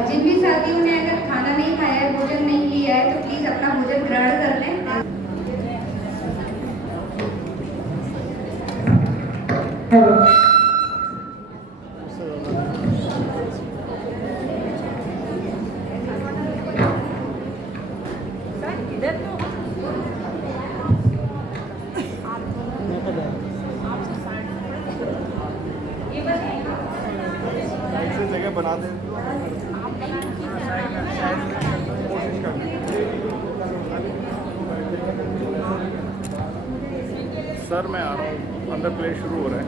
जिन भी साथियों ने अगर खाना नहीं खाया है, भोजन नहीं किया है, तो प्लीज अपना भोजन ग्रहण कर लें। जगह बना दें। सर मैं आ रहा हूँ, अंदर प्ले शुरू हो रहा है।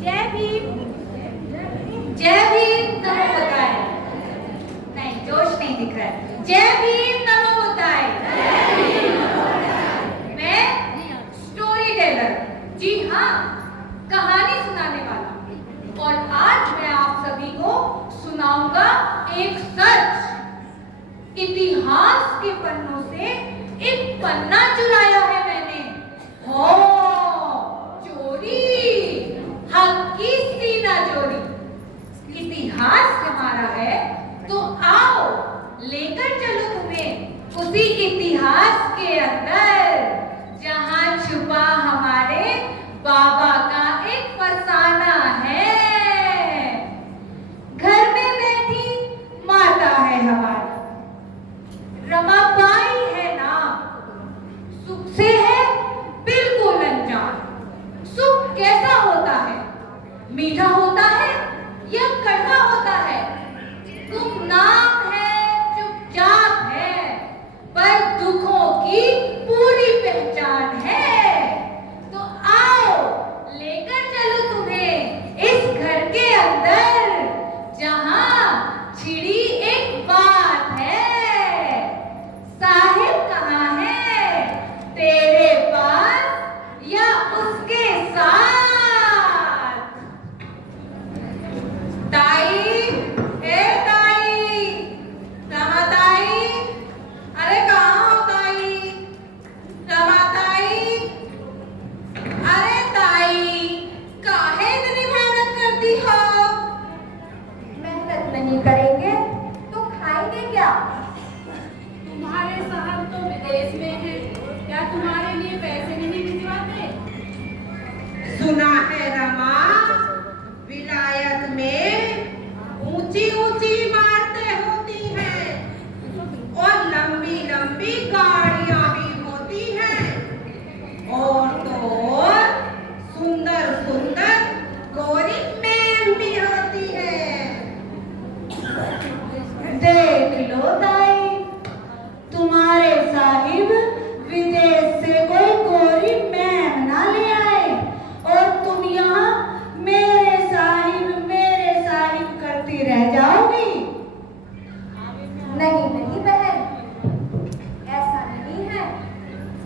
जय भीम, जय भीम नमो बुद्धाय। नहीं, जोश नहीं दिख रहा है। जय भीम नमो बुद्धाय। मैं स्टोरी टेलर, जी हाँ, कहानी सुनाने वाला, और आज मैं आप सभी को सुनाऊंगा एक सच। इतिहास के पन्नों से एक पन्ना चुराया है मैंने। हो चोरी, हक की सीना चोरी। इतिहास हमारा है तो आओ लेकर चलो तुम्हें उसी इतिहास के अंदर, जहां छुपा हमारे बाबा का एक फसाना है। घर में बैठी माता है हमारी, रमाबाई है नाम, सुख से है बिल्कुल अनजान। सुख कैसा होता है? मीठा होता है या कड़वा होता है? गुमनाम है, चुपचाप है, पर दुखों की पूरी पहचान है। तो आओ लेकर चलो तुम्हें इस घर के अंदर, जहां छिड़ी एक बात है। साहिब कहाँ है? तेरे पास या उसके साथ? ताई, ए ताई, रमा ताई, अरे कहाँ हो ताई? रमा ताई, अरे ताई, काहे इतनी मेहनत करती हो? मेहनत नहीं करेंगे तो खाएंगे क्या? तुम्हारे साहब तो विदेश में हैं, क्या तुम्हारे लिए पैसे नहीं भिजवाते? सुना है रमा, विलायत में ऊंची ऊंची इमारतें होती हैं और लंबी लंबी गाड़ियां भी होती हैं, और तो और सुंदर सुंदर गोरी मैम भी होती है। देख लो ताई, तुम्हारे साहिब विदेश से कोई गोरी मैम ना ले आए, और तुम यहाँ मेरे साहिब करती रह जाओगी। नहीं नहीं बहन, ऐसा नहीं है।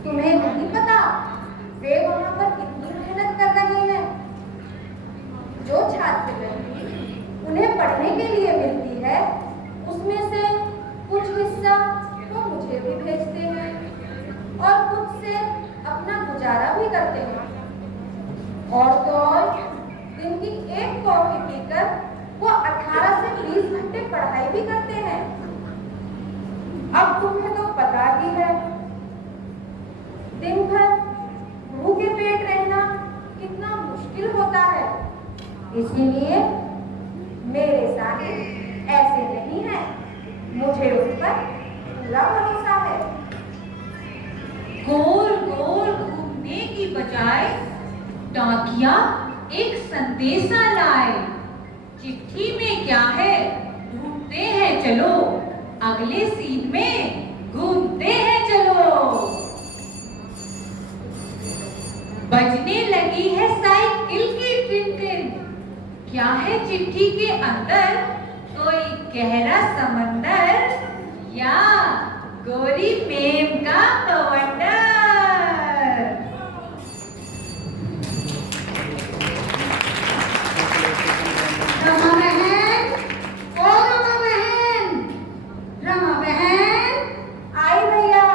तुम्हें नहीं पता वे वहाँ पर कितनी मेहनत कर रहे हैं। जो छात्रवृत्ति उन्हें पढ़ने के लिए मिलती है, उसमें से कुछ हिस्सा वो मुझे भी भेजते हैं, और कुछ से अपना गुजारा भी करते हैं। और तो और दिन की एक कॉफी पीकर वो 18 से 20 घंटे पढ़ाई भी करते हैं। अब तुम्हें तो पता ही है, दिन भर भूखे पेट रहना कितना मुश्किल होता है। इसीलिए मेरे साहिब ऐसे नहीं है, मुझे उन पर पूरा भरोसा है। गोल गोल घूमने की बजाय डाकिया एक संदेशा लाए। चिट्ठी में क्या है ढूंढते हैं चलो, अगले सीन में घूमते हैं चलो। बजने लगी है साइकिल की टिन टिन, क्या है चिट्ठी के अंदर? कोई गहरा समंदर या गोरी मेम का बवंडर। रमा बहन, ओ रमा बहन, रमा बहन, आई भैया।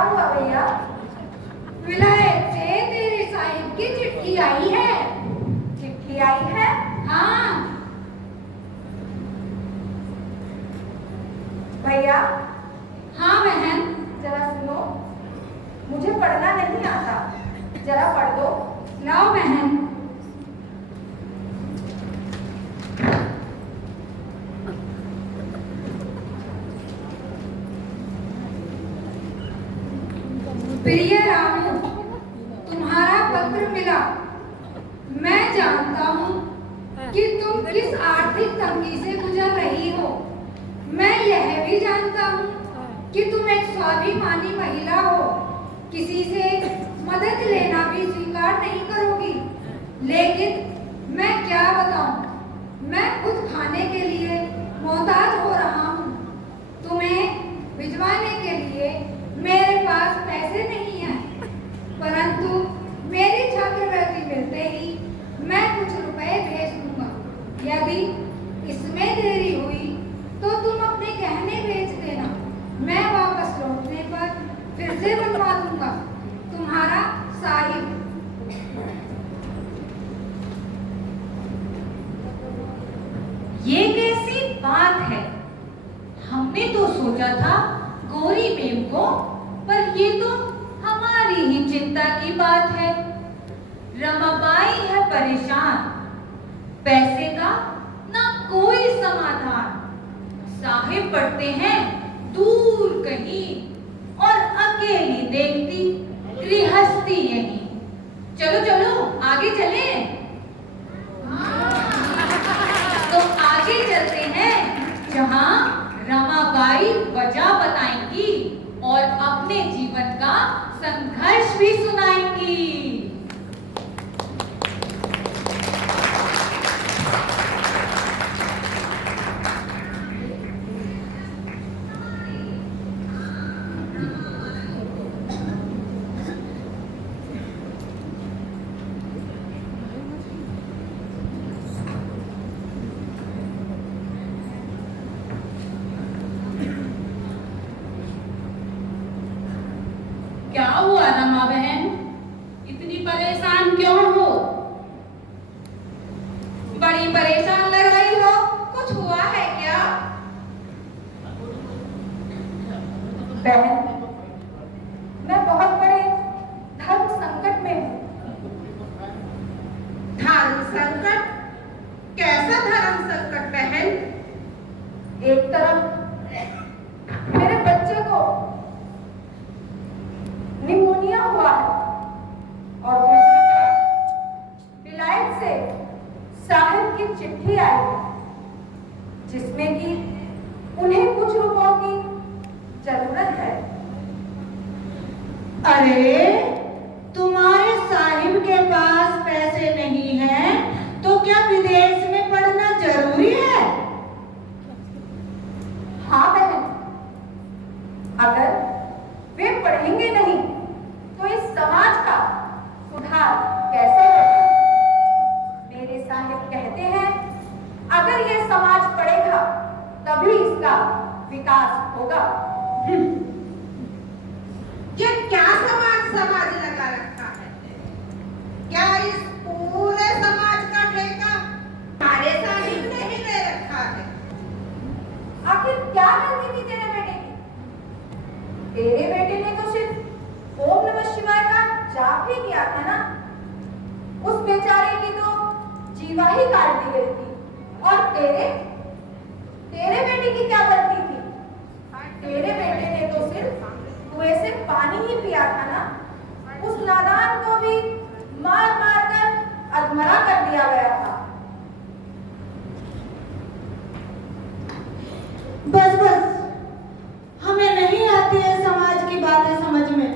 क्या हुआ भैया? विलायत से तेरे साहिब की चिट्ठी आई है। चिट्ठी आई है? हाँ भैया हाँ बहन। जरा सुनो, मुझे पढ़ना नहीं आता, जरा पढ़ दो। लाओ बहन। प्रिय रामू, तुम्हारा पत्र मिला। मैं जानता हूँ कि तुम किस आर्थिक तंगी से गुजर रही हो। मैं यह भी जानता हूँ कि तुम एक स्वाभिमानी महिला हो, किसी से मदद लेना भी स्वीकार नहीं करोगी। लेकिन मैं क्या बताऊँ, मैं खुद खाने के लिए मोहताज हो रहा हूँ। तुम्हें भिजवाने के लिए मेरे पास पैसे नहीं हैं, परंतु मेरी छात्रवृत्ति मिलते ही मैं कुछ रुपए भेज दूंगा। यदि इसमें देरी हुई तो तुम अपने गहने बेच देना। मैं वापस लौटने पर फिर से बनवा दूंगा। तुम्हारा साहिब। ये कैसी बात है? हमने तो सोचा था गौरी मेम को, पर ये तो हमारी ही चिंता की बात है। रमाबाई है परेशान, पैसे का ना कोई समाधान। साहिब पढ़ते हैं दूर कहीं और अकेली देखती गृहस्थी यहीं। चलो चलो आगे चलें। तो आगे चलते हैं जहां रमाबाई वजह बताएंगी और अपने जीवन का संघर्ष भी सुनाएंगी। क्या हुआ रमा बहन, इतनी परेशान क्यों हो? बड़ी परेशान लग रही हो, कुछ हुआ है क्या? बहन, मैं बहुत बड़े धर्म संकट में हूँ। धर्म संकट? कैसा धर्म संकट बहन? एक तरफ मेरे बच्चे को निमोनिया हुआ है और दूसरी तरफ विलायत से साहिब की चिट्ठी आई है, जिसमें कि उन्हें कुछ रुपयों की जरूरत है। अरे तुम्हारे साहिब के पास पैसे नहीं हैं, तो क्या विदेश में पढ़ना जरूरी है? हाँ बहन, अगर वे पढ़ेंगे नहीं तो इस समाज का सुधार कैसे होगा? मेरे साहिब कहते हैं, अगर ये समाज पढ़ेगा तभी इसका विकास होगा। ये क्या समाज समाज लगा रखा है? क्या इस पूरे समाज का ठेका हमारे साहिब ने ही ले रखा है? आखिर क्या गलती थी तेरे बेटे की? तेरे बेटे ने तो सिर्फ ओम नमः शिवाय का जाप ही किया था ना। उस बेचारे की तो जीवा ही काट दी गई थी। और तेरे बेटे की क्या गलती थी? तेरे बेटे ने तो सिर्फ कुएं से पानी ही पिया था ना। उस नादान को भी मार मार कर अधमरा कर दिया गया था। बस बस, हमें नहीं आती है समाज की बातें समझ में।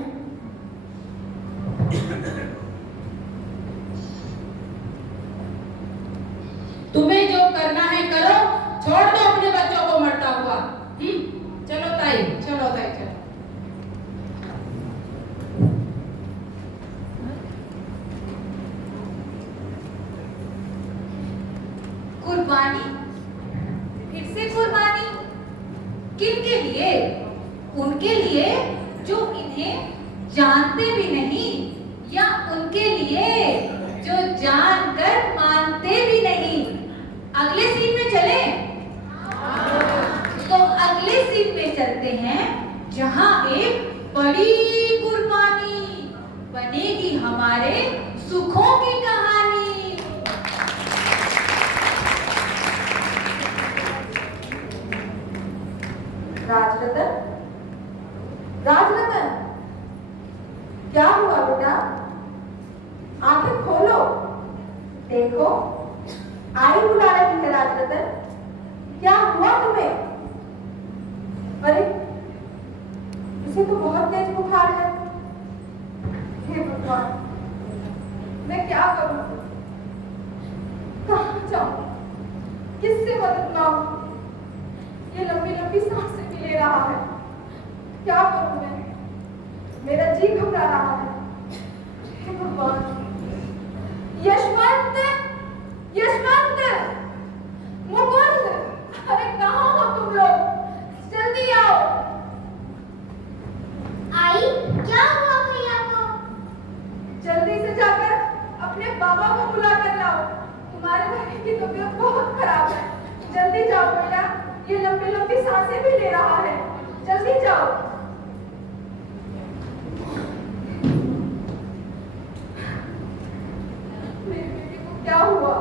तुम्हें जो करना है करो, छोड़ दो अपने बच्चों को मरता हुआ। चलो ताई, चलो ताई, चलो। कुर्बानी, फिर से कुर्बानी। किन के लिए? उनके लिए जो इन्हें जानते भी नहीं या उनके लिए जो जानकर मानते भी नहीं। अगले सीन में चले तो अगले सीन में चलते हैं जहां एक बड़ी कुर्बानी बनेगी हमारे सुखों की कहानी। राजरतन, राजरतन, क्या हुआ बेटा? आंखें खोलो, देखो आई बुला रही है। राजरतन, क्या हुआ तुम्हें? अरे इसे तो बहुत तेज बुखार है। हे भगवान, मैं क्या करूं? कहां जाऊं? किससे मदद मांगूं? ये लंबी लंबी सांसें भी ले रहा है। क्या करूं मैं? मेरा जी घबरा रहा है। हे भगवान, यशवंत, यशवंत, मुकुंद, अरे कहाँ हो तुम लोग? जल्दी आओ। आई, क्या हुआ भैया को? जल्दी से जाकर अपने बाबा को बुला कर लाओ। तुम्हारे भाई की तबीयत बहुत खराब है। जल्दी जाओ बेटा, ये लंबी लंबी सांसें भी ले रहा है। जल्दी जाओ। मेरी बेटी को क्या हुआ?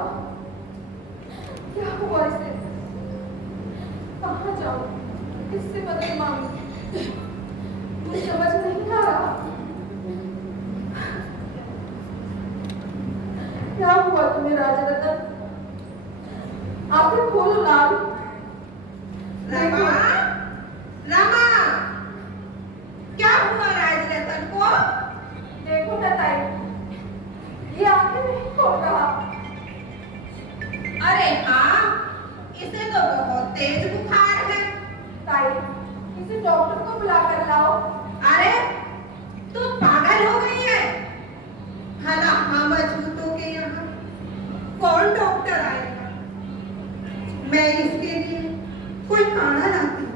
क्या हुआ इसे? कहाँ जाऊं? किससे मदद मांगूं? मुझे समझ नहीं आ रहा। क्या हुआ तुम्हें राजरतन? आंखें खोलो लाल। रमा, रमा, क्या हुआ राजरतन को? देखो ना ताई, ये आंखें नहीं खोल रहा। अरे हाँ, इसे तो बहुत तेज बुखार है। ताई, किसी डॉक्टर को बुला कर लाओ। अरे तू पागल हो गई है? भला हम अछूतों के यहाँ कौन डॉक्टर आएगा? मैं इसके लिए कोई खाना लाती हूँ।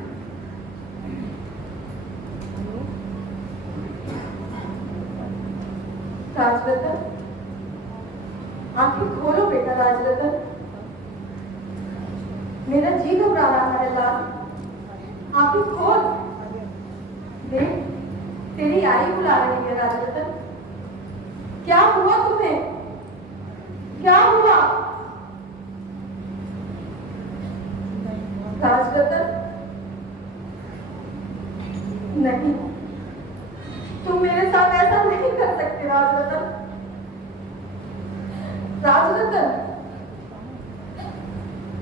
राजरतन, आंखें खोलो बेटा। राजरतन, मेरा जी घबरा रहा है लाल। आंखें खोल। देख, तेरी आई बुला रही है। राजरतन, क्या हुआ तुम्हें? क्या हुआ? राजरतन, नहीं, तुम मेरे साथ ऐसा नहीं कर सकते। राजरतन, राजरतन,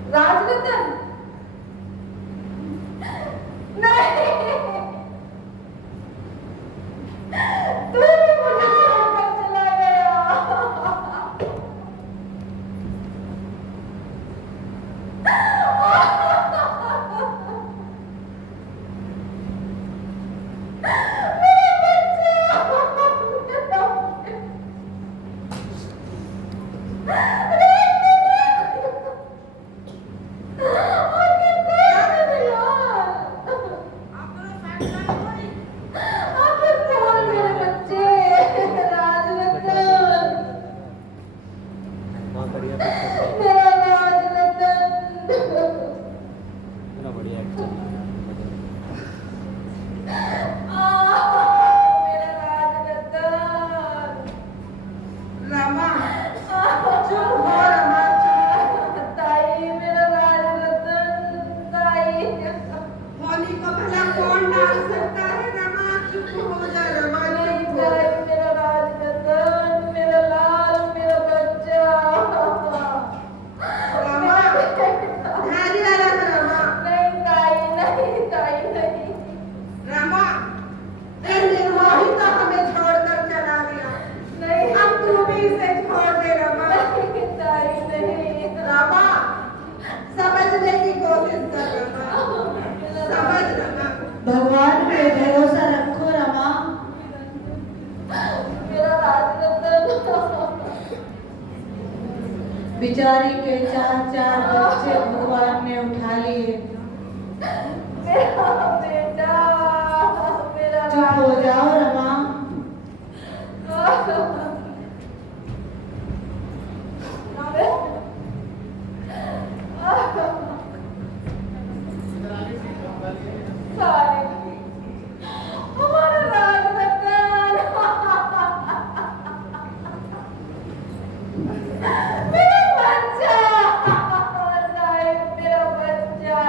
राजरतन, नहीं, तू भी मुझे छोड़कर चला गया। रमा, चुप हो रमा, ताई, मेरा राजरतन, ताई। होली को भला कौन डाल सकता है? रमा चुप हो जा, रमा नहीं चुप हो ताई, जा। मेरा राजरतन, मेरा लाल, मेरा बच्चा। रमा, धैर्य रख रमा। नहीं ताई, नहीं ताई, नहीं। रमा, तेरे निर्मोही तो हमें छोड़कर चला गया। नहीं, अब तू भी इसे छोड़ दे रमा। नहीं ताई, नहीं। रमा, समझने की कोशिश कर रमा, समझ रमा। भगवान पे भरोसा रखो रमा। मेरा राजरतन। बिचारी के 4 बच्चे भगवान ने उठा लिए। मेरा बेटा, मेरा चुप हो जाओ रमा। हमारा राजरतन, मेरा बच्चा, साहिब मेरा बच्चा।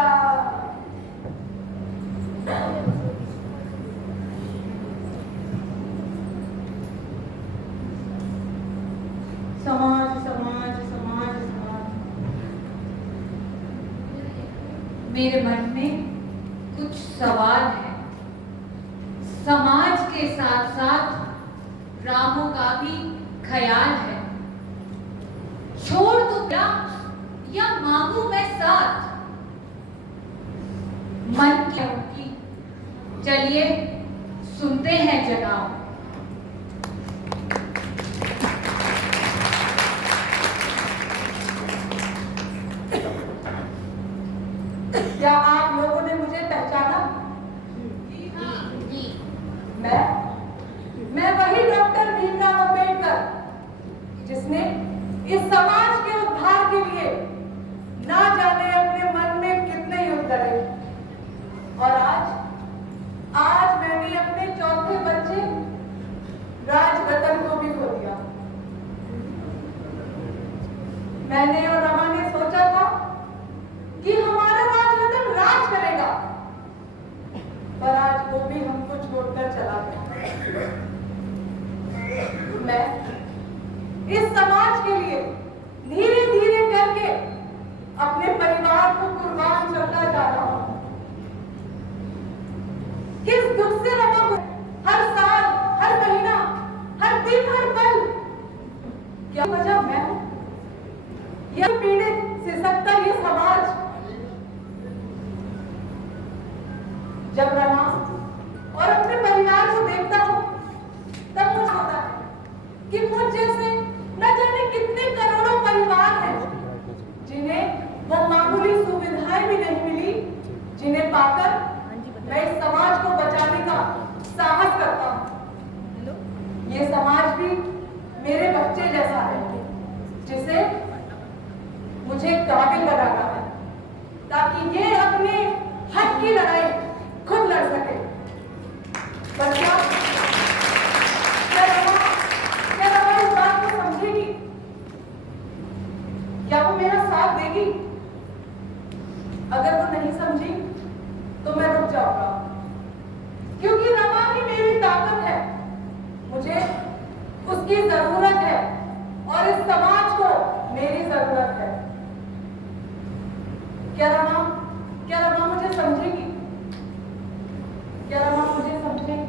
समाज समाज समाज समाज। मेरे मन में कुछ सवाल है। समाज के साथ साथ रामू का भी ख्याल है। छोड़ दूं क्या या मांगू मैं साथ? मन क्या उनकी, चलिए सुनते हैं जनाब। क्या आप लोगों ने मुझे पहचाना? मैं वही डॉक्टर भीमराव अंबेडकर, जिसने इस समाज के उद्धार के लिए ना जाने अपने मन में कितने युद्ध लड़े। और आज मैंने अपने चौथे बच्चे राजरतन को भी खो दिया। मैंने और रमा ने सोचा था कि हमारा राजरतन राज करेगा, पर आज वो भी हमको छोड़कर चला गया। मैं इस समाज के लिए धीरे धीरे करके अपने परिवार को कुर्बान करता जा रहा हूं। किस दुख से रमा को हर साल, हर महीना, हर दिन, हर पल, क्या वजह मैं हूं? यह पीड़ित सिसकता ये समाज। जब रमा और अपने परिवार को देखता हूं, तब मुझे होता है कि मुझ जैसे न जाने कितने करोड़ों परिवार हैं जिन्हें वो मामूली सुविधाएं भी नहीं मिली, जिन्हें पाकर मैं इस समाज को बचाने का साहस करता हूं। ये समाज भी मेरे बच्चे जैसा है, जिसे मुझे काबिल बनाना है, ताकि ये अपने हक की लड़ाई खुद लड़ सके। पर क्या रमा इस बात को समझेगी? क्या वो मेरा साथ देगी? अगर वो नहीं समझी तो मैं रुक जाऊंगा, क्योंकि रमा ही मेरी ताकत है। मुझे उसकी जरूरत है और इस समाज को मेरी जरूरत है। क्या रमा मुझे समझेगी? क्या रमा मुझे समझेगी?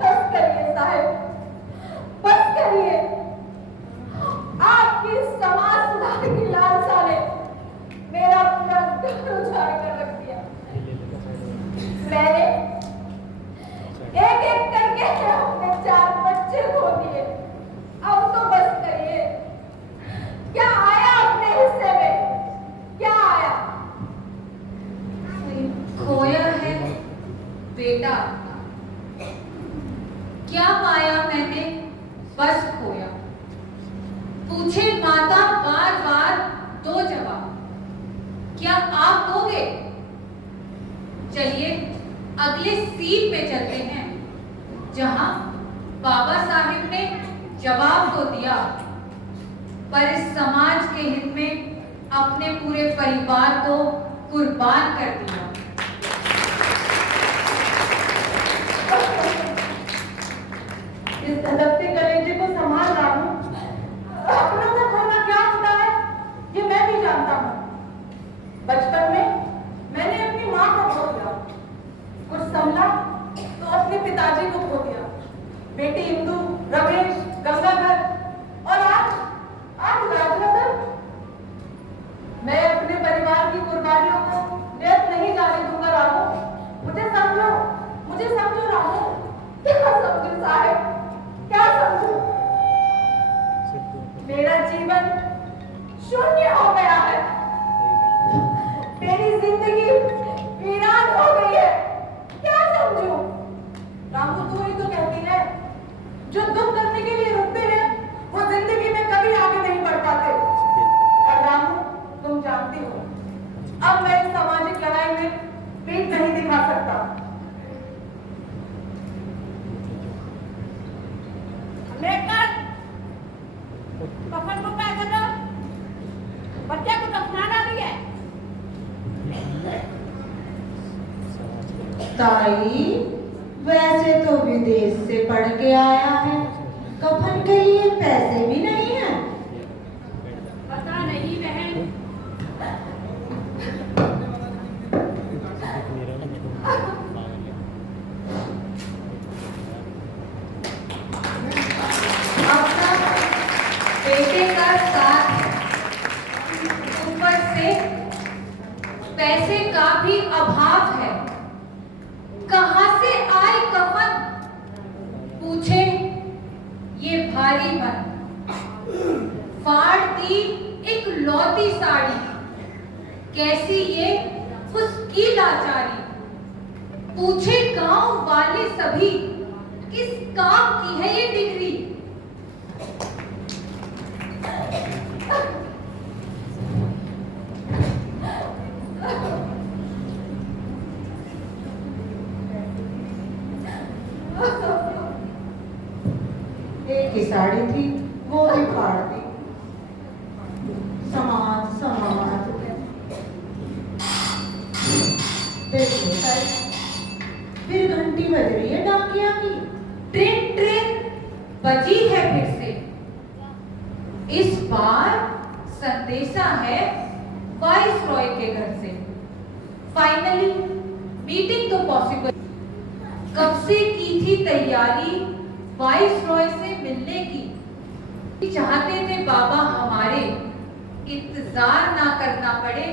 बस करिए साहिब, बस करिए। आपकी समाज सुधार की लालसा ने मेरा पूरा घर उजाड़ कर रख दिया। मैंने एक एक करके अपने 4 बच्चे खो दिए। अब तो बस करिए। क्या आया अपने हिस्से में? क्या आया? खोया है बेटा, क्या पाया मैंने? बस खोया। पूछे माता बार बार दो जवाब, क्या आप दोगे? चलिए अगले सीट पे चलते हैं, जहां बाबा साहिब ने जवाब तो दिया, पर इस समाज के हित में अपने पूरे परिवार को कुर्बान कर दिया। इस धड़कते कलेजे को संभाल रहा हूं। अपनों को खोना क्या होता है, ये मैं भी जानता हूं। बचपन में मैंने अपनी माँ को खो दिया, कुछ समझा तो अपने पिताजी को खो दिया, बेटी इंदु, रमेश, गंगाधर और आज राजरतन। मैं अपने परिवार की कुर्बानियों को व्यर्थ नहीं जाने दूंगा रामू। मुझे समझो रामू। क्या समझू साहिब, क्या समझू? ताई, वैसे तो विदेश से पढ़ के आया है, कफन के लिए पैसे भी नहीं है। पता नहीं बहन। अपना बेटे का साथ, ऊपर से पैसे का भी अभाव है। कहां से आए कफन? पूछे ये भारी मन, फाड़ दी एक लौती साड़ी, कैसी ये उसकी लाचारी। पूछे गांव वाले सभी, किस काम की है ये डिग्री? एक ही साड़ी थी, वो भी फाड़ दी। समाज समाज। देखो ताई, फिर घंटी बज रही है डाकिया की। ट्रेन ट्रेन बजी है फिर से। इस बार संदेशा है वाइस रॉय के घर से। फाइनली मीटिंग तो पॉसिबल। कब से की थी तैयारी वाइस रॉय से मिलने की। चाहते थे बाबा हमारे इंतजार ना करना पड़े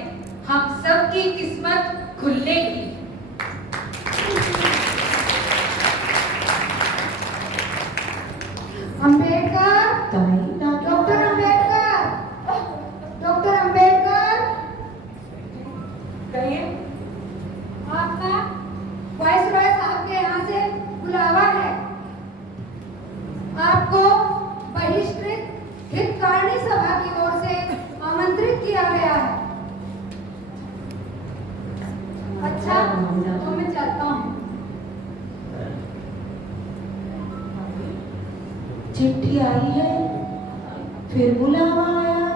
हम सब की किस्मत खुलने की। अंबेडकर, ताई, डॉक्टर अंबेडकर, डॉक्टर अंबेडकर, कहिए। आपका वाइसरॉय साहब के यहाँ से बुलावा है। आपको बहिष्कृत हितकारिणी सभा की ओर से आमंत्रित किया गया है। अच्छा, तो मैं चलता हूँ। चिट्ठी आई है, फिर बुलावा आया,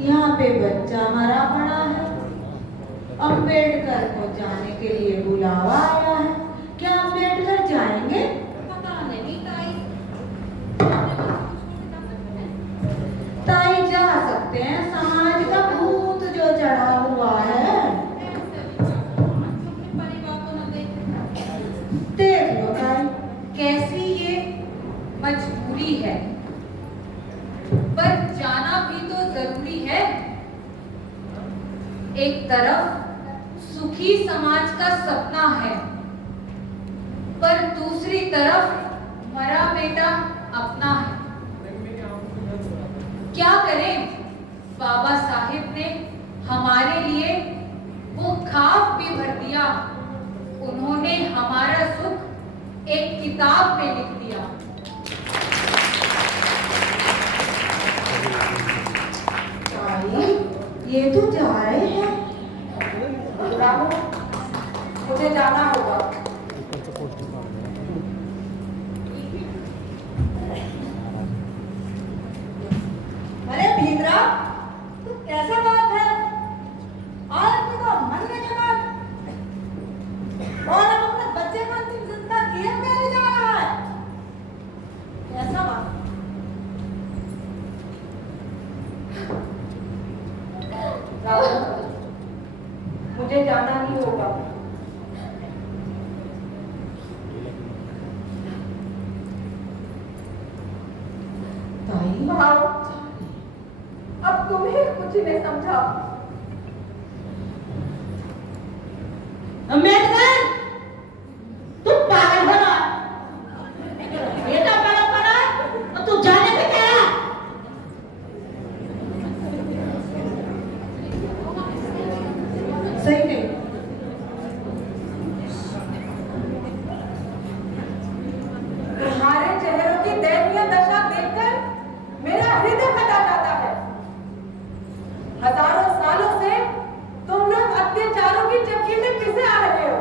यहाँ पे बच्चा मरा पड़ा है। अंबेडकर को जाने के लिए बुलावा आया है, क्या अंबेडकर जाएंगे? पता नहीं ताई। ताई जा सकते हैं, समाज का भूत जो चढ़ा हुआ है। देख लो ताई, कैसी ये मजबूरी है, पर जाना भी तो जरूरी है। एक तरफ सुखी समाज का सपना है, पर दूसरी तरफ मरा बेटा अपना है। क्या करें, बाबा साहिब ने हमारे लिए वो खाब भी भर दिया। उन्होंने हमारा सुख एक किताब में लिख दिया। ताई, ये तो जा रहे हैं। रामू, मुझे जाना होगा। अरे भीतरा, तू कैसा बात है? आज अपने तो मन में जमा और अब अपने बच्चे को अंतिम जिंदा किए देने जा रहा है। कैसा बात? रामू, मुझे जाना ही होगा। ताई, भाव, अब तुम्हें कुछ नहीं समझा। अंबेडकर, तुम पागल हो ना? बेटा बड़ा पड़ा और तू जाने पे क्या? सही नहीं। तुम्हारे चेहरों की दयनीय दशा देखकर मेरा हृदय फटा जाता है। हजारों सालों से तुम लोग अत्याचारों की चक्की में पिसे आ रहे हो।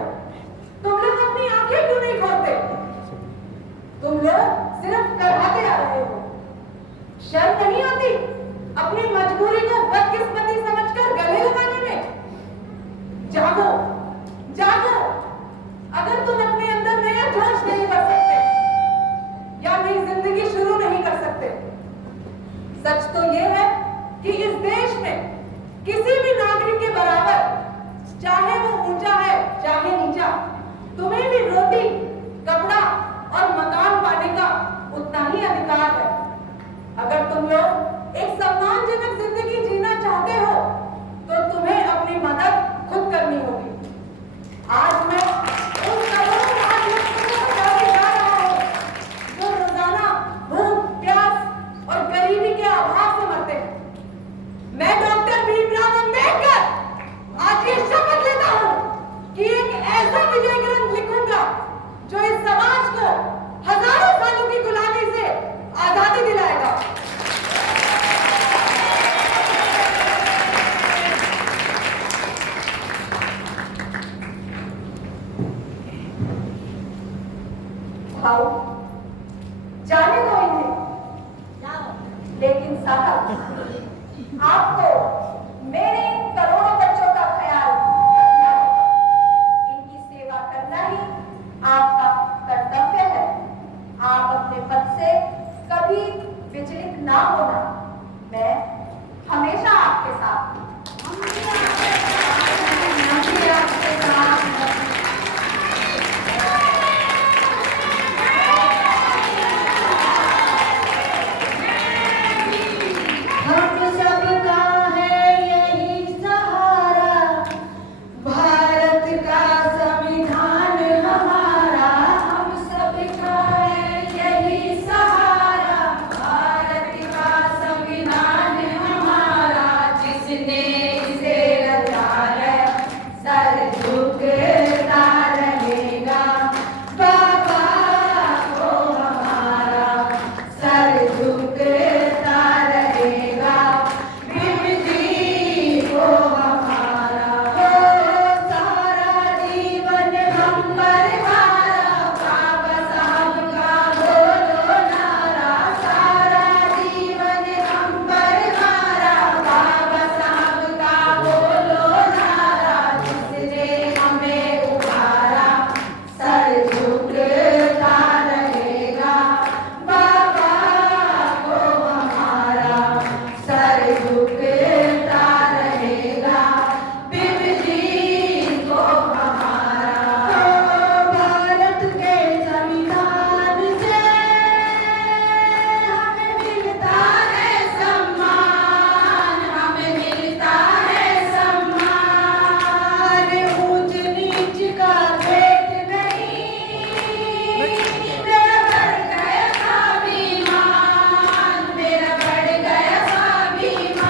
आपको मेरे इन करोड़ों बच्चों का ख्याल रखना है। इनकी सेवा करना ही आपका कर्तव्य है। आप अपने पद से कभी विचलित ना होना। मैं हमेशा आपके साथ हूँ। हम सबका है यही सहारा, भारत का संविधान हमारा। हम सबका है यही सहारा, भारत का संविधान हमारा। जिसने इसे रचा है सर झुकता रहेगा, बाबा को हमारा सर झुकता रहेगा, भीम जी को हमारा। सारा जीवन हम पर हारा, बाबा साहब का बोलो नारा। सारा जीवन हम पर हारा, बाबा साहब का बोलो नारा। जिसने हमें उभारा सर झुकता रहेगा, बाबा को हमारा सर झुकता रहेगा, भीम जी को हमारा। भारत के संविधान से हमें मिलता है सम्मान, हमें मिलता है सम्मान। ऊंच नीच का भेद नहीं, मेरा बढ़ गया स्वाभिमान, मेरा बढ़ गया स्वाभिमान।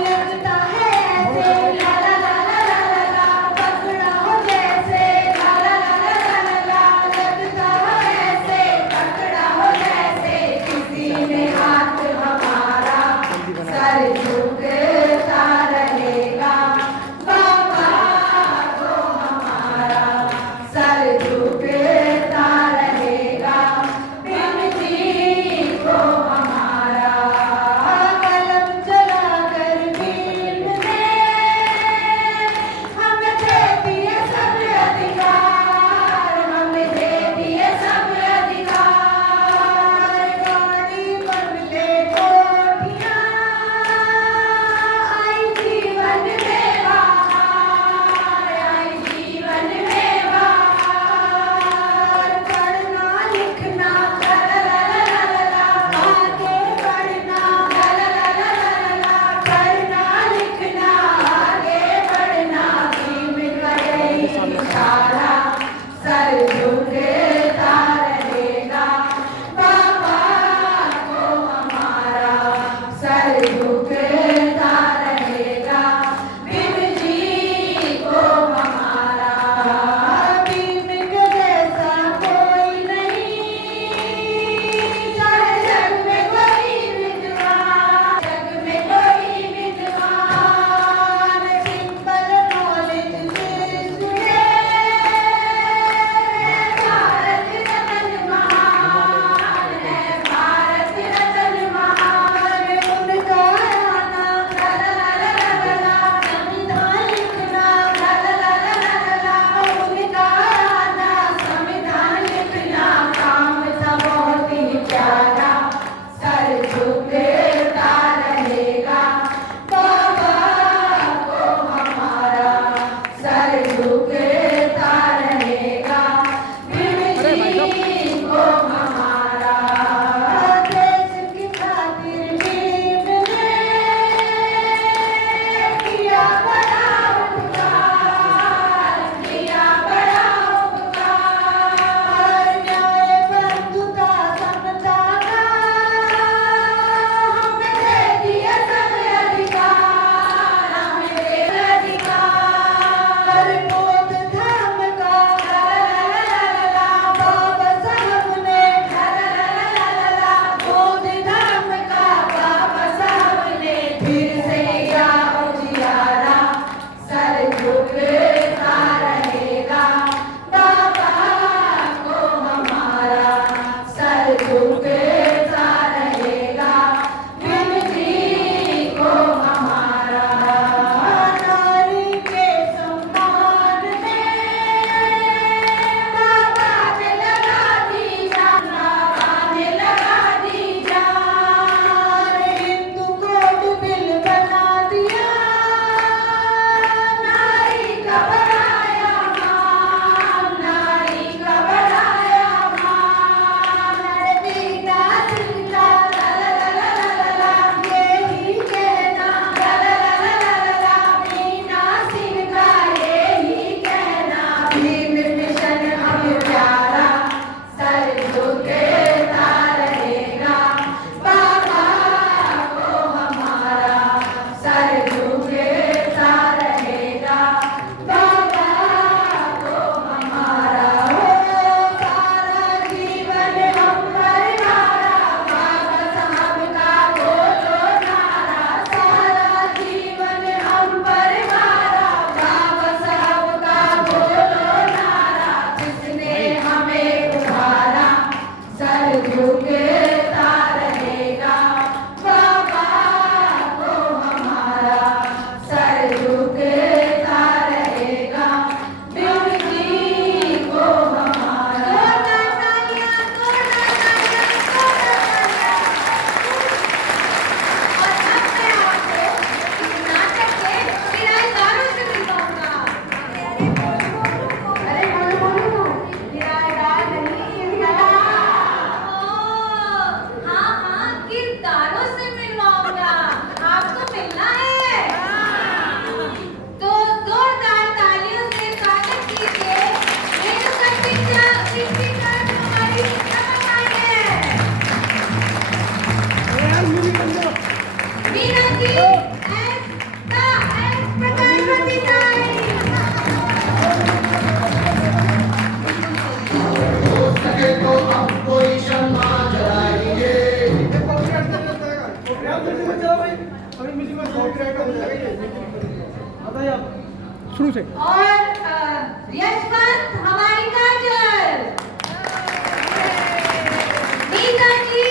लगता है ऐसे ला ला ला ला ला ला ला, पकड़ा हो जैसे ला ला ला ला ला ला ला। लगता है ऐसे पकड़ा हो जैसे किसी ने हाथ हमारा सर झुकता रहेगा, बाबा को हमारा सर झुकता रहेगा, भीम जी को हमारा। कलम चलाकर भीम ने हमें दे दिए सब अधिकार, हमें दे दिए सब अधिकार। गाड़ी बंगले कोठियाँ आई जीवन में बहार, आई जीवन में बहार। पढ़ना लिखना ला ला ला ला ला ला, आगे बढ़ना ला ला ला ला ला ला। पढ़ना लिखना आगे बढ़ना, भीम का यही इशारा सर झुकता रहेगा, बाबा को हमारा सर झुकता रहेगा, भीम जी को हमारा। भीम के जैसा कोई नहीं, चाहे जग में कोई विद्वान, जग में कोई विद्वान। सिंपल नॉलेज से सुने भारत रत्न महान है, भारत रत्न महान। उनका आना जी प्रधानमंत्री हो सके तो अब कोई शम्मा जलाइए। शुरू से और यशवंत हमारी काजल नीता जी